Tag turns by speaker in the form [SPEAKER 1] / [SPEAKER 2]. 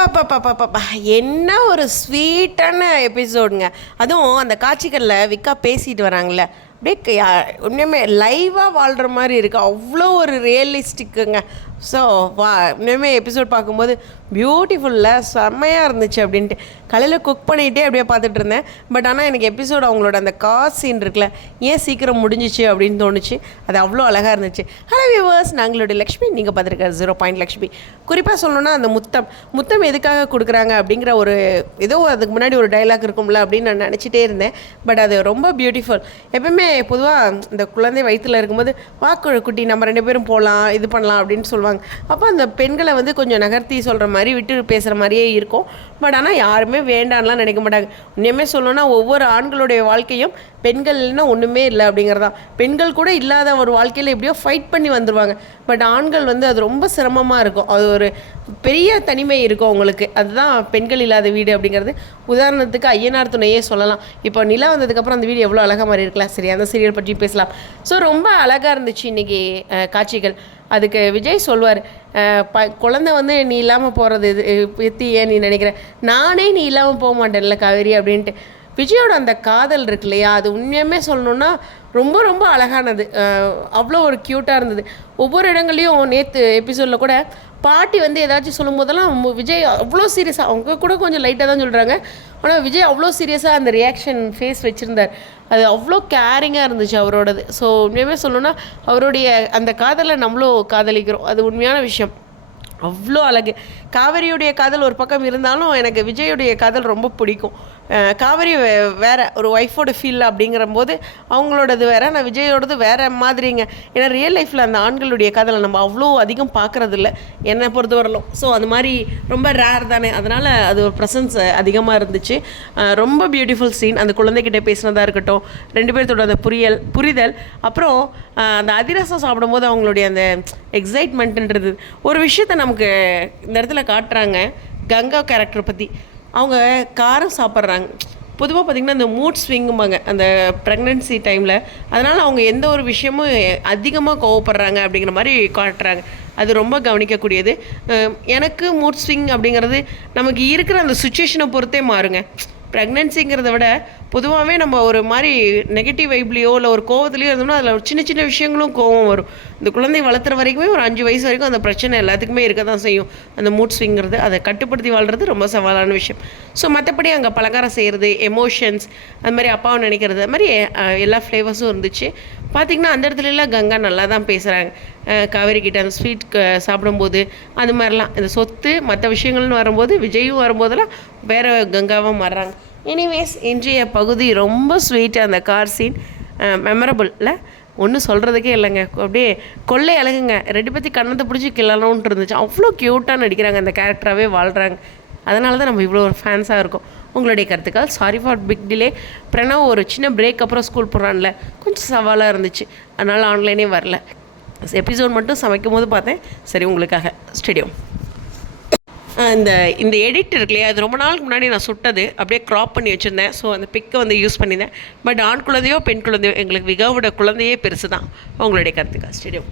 [SPEAKER 1] அப்பா என்ன ஒரு ஸ்வீட்டான எபிசோடுங்க அதுவும் அந்த காட்சிகளில் விக்கா பேசிட்டு வராங்களே அப்படியே யா- உண்மையுமே லைவாக வாழ்கிற மாதிரி இருக்குது அவ்வளோ ஒரு ரியலிஸ்டிக்குங்க ஸோ வா இனிமேல் எபிசோட் பார்க்கும்போது பியூட்டிஃபுல்ல செம்மையாக இருந்துச்சு அப்படின்ட்டு. காலையில் குக் பண்ணிகிட்டே அப்படியே பார்த்துட்டு இருந்தேன். பட் ஆனால் எனக்கு எபிசோட் அவங்களோட அந்த கார் சீன் இருக்குல்ல ஏன் சீக்கிரம் முடிஞ்சிச்சு அப்படின்னு தோணுச்சு. அது அவ்வளோ அழகாக இருந்துச்சு. ஹலோ வியூவர்ஸ் நாங்களோட லக்ஷ்மி. நீங்கள் பார்த்துருக்க ஜீரோ பாயிண்ட் லக்ஷ்மி குறிப்பாக சொல்லணும்னா அந்த முத்தம் முத்தம் எதுக்காக கொடுக்குறாங்க அப்படிங்கிற ஒரு ஏதோ அதுக்கு முன்னாடி ஒரு டைலாக் இருக்கும்ல அப்படின்னு நான் நினச்சிட்டே இருந்தேன். பட் அது ரொம்ப பியூட்டிஃபுல் எப்பவுமே பொதுவாக இந்த குழந்தை வயிற்றில் இருக்கும்போது வாக்கு குட்டி நம்ம ரெண்டு பேரும் போகலாம் இது பண்ணலாம் அப்படின்னு சொல்லுவாங்க. அப்போ அந்த பெண்களை வந்து கொஞ்சம் நகர்த்தி சொல்கிற மாதிரி விட்டு பேசுகிற மாதிரியே இருக்கும். பட் ஆனால் யாருமே வேண்டான்லாம் நினைக்க மாட்டாங்க. உண்மையுமே சொல்லணும்னா ஒவ்வொரு ஆண்களுடைய வாழ்க்கையும் பெண்கள்னா ஒன்றுமே இல்லை அப்படிங்கிறதா பெண்கள் கூட இல்லாத ஒரு வாழ்க்கையில் எப்படியோ ஃபைட் பண்ணி வந்துடுவாங்க பட் ஆண்கள் வந்து அது ரொம்ப சிரமமாக இருக்கும். அது ஒரு பெரிய தனிமை இருக்கும் அவங்களுக்கு. அதுதான் பெண்கள் இல்லாத வீடு அப்படிங்கிறது. உதாரணத்துக்கு ஐயனார் துணையே சொல்லலாம். இப்போ நிலா வந்ததுக்கப்புறம் அந்த வீடு எவ்வளோ அழகாக மாதிரி இருக்கலாம் சரி அந்த சீரியல் பற்றி பேசலாம். ஸோ ரொம்ப அழகாக இருந்துச்சு இன்றைக்கி காட்சிகள். அதுக்கு விஜய் சொல்வார் ப குழந்தை வந்து நீ இல்லாமல் போகிறது இது பற்றி ஏன் நீ நினைக்கிற? நானே நீ இல்லாமல் போக மாட்டேன்ல காவேரி அப்படின்ட்டு. விஜயோட அந்த காதல் இருக்கு இல்லையா அது உண்மையுமே சொல்லணுன்னா ரொம்ப ரொம்ப அழகானது. அவ்வளோ ஒரு க்யூட்டாக இருந்தது. ஒவ்வொரு இடங்கள்லையும் நேற்று எபிசோடில் கூட பாட்டி வந்து ஏதாச்சும் சொல்லும் போதெல்லாம் விஜய் அவ்வளோ சீரியஸாக அவங்க கூட கொஞ்சம் லைட்டாக தான் சொல்கிறாங்க ஆனால் விஜய் அவ்வளோ சீரியஸாக அந்த ரியாக்ஷன் ஃபேஸ் வச்சுருந்தார். அது அவ்வளோ கேரிங்காக இருந்துச்சு அவரோடது. ஸோ உண்மையுமே சொல்லணும்னா அவருடைய அந்த காதலை நம்மளும் காதலிக்கிறோம். அது உண்மையான விஷயம். அவ்வளோ அழகு. காவேரியுடைய காதல் ஒரு பக்கம் இருந்தாலும் எனக்கு விஜயுடைய காதல் ரொம்ப பிடிக்கும். காவேரி வே- வேற ஒரு ஒய்ஃபோட ஃபீல் அப்படிங்கிற போது அவங்களோடது வேறு நான் விஜயோடது வேறு மாதிரிங்க. ஏன்னா ரியல் லைஃப்பில் அந்த ஆண்களுடைய காதலை நம்ம அவ்வளோ அதிகம் பார்க்கறது இல்ல என்னை பொறுத்தவரையிலும். ஸோ அது மாதிரி ரொம்ப ரேர் தானே. அதனால் அது ஒரு ப்ரெசன்ஸ் அதிகமாக இருந்துச்சு. ரொம்ப பியூட்டிஃபுல் சீன் அந்த குழந்தைகிட்ட பேசினதாக இருக்கட்டும் ரெண்டு பேர்த்தோட அந்த புரியல் புரிதல். அப்புறம் அந்த அதிரசம் சாப்பிடும்போது அவங்களுடைய அந்த எக்ஸைட்மெண்ட்டுன்றது ஒரு விஷயத்த நமக்கு இந்த இடத்துல காட்டுறாங்க. கங்கா கேரக்டர் பற்றி அவங்க காரம் சாப்பிட்றாங்க. பொதுவாக பார்த்திங்கன்னா அந்த மூட் ஸ்விங்குமாங்க அந்த ப்ரெக்னென்சி டைமில் அதனால் அவங்க எந்த ஒரு விஷயமும் அதிகமாக கோவப்படுறாங்க அப்படிங்கிற மாதிரி காட்டுறாங்க. அது ரொம்ப கவனிக்கக்கூடியது. எனக்கு மூட் ஸ்விங் அப்படிங்கிறது நமக்கு இருக்கிற அந்த சுச்சுவேஷனை பொறுத்தே மாறுங்க. ப்ரெக்னென்சிங்கிறத விட பொதுவாகவே நம்ம ஒரு மாதிரி நெகட்டிவ் வைப்லேயோ இல்லை ஒரு கோவத்துலேயோ இருந்தோம்னா அதில் ஒரு சின்ன சின்ன விஷயங்களும் கோவம் வரும். இந்த குழந்தை வளர்த்துற வரைக்குமே ஒரு அஞ்சு வயசு வரைக்கும் அந்த பிரச்சனை எல்லாத்துக்குமே இருக்க தான் செய்யும். அந்த மூட் ஸ்விங்கிறது அதை கட்டுப்படுத்தி வாழ்கிறது ரொம்ப சவாலான விஷயம். ஸோ மற்றபடி அங்கே பலகாரம் செய்கிறது எமோஷன்ஸ் அது மாதிரி அப்பாவை நினைக்கிறது அது மாதிரி எல்லா ஃப்ளேவர்ஸும் இருந்துச்சு. பார்த்திங்கன்னா அந்த இடத்துலலாம் கங்கா நல்லா தான் பேசுகிறாங்க காவேரி கிட்ட அந்த ஸ்வீட் சாப்பிடும்போது அது மாதிரிலாம். இந்த சொத்து மற்ற விஷயங்கள்னு வரும்போது விஜயும் வரும்போதெல்லாம் வேற கங்காவாக மாறுறாங்க எனிவேஸ் இன்றைய பகுதி ரொம்ப ஸ்வீட் அந்த கார் சீன் மெமரபுளில் ஒன்றும் சொல்கிறதுக்கே இல்லைங்க. அப்படியே கொள்ளை அழகுங்க. ரெண்டு பற்றி கண்ணத்தை பிடிச்சி கிள்ளணுன்ட்டு இருந்துச்சு. அவ்வளோ க்யூட்டாக நடிக்கிறாங்க. அந்த கேரக்டராகவே வாழ்கிறாங்க அதனால தான் நம்ம இவ்வளோ ஒரு ஃபேன்ஸாக இருக்கோம். உங்களுடைய கருத்துக்கள். Sorry for big delay Pranav ஒரு சின்ன பிரேக் அப்புறம் ஸ்கூல் போகிறான்ல கொஞ்சம் சவாலாக இருந்துச்சு. அதனால் ஆன்லைனே வரல. எபிசோட் மட்டும் சமைக்கும் போது பார்த்தேன். சரி உங்களுக்காக. ஸ்டேடியம் இந்த இந்த எடிட் இருக்கு இல்லையா? அது ரொம்ப நாளுக்கு முன்னாடி நான் சுட்டது. அப்படியே க்ராப் பண்ணி வச்சுருந்தேன். ஸோ அந்த பிக்கை வந்து யூஸ் பண்ணியிருந்தேன். பட் ஆண் குழந்தையோ பெண் குழந்தையோ எங்களுக்கு விகாவோட குழந்தையே பெருசு தான் உங்களுடைய கருத்துக்கா ஸ்டேடியம்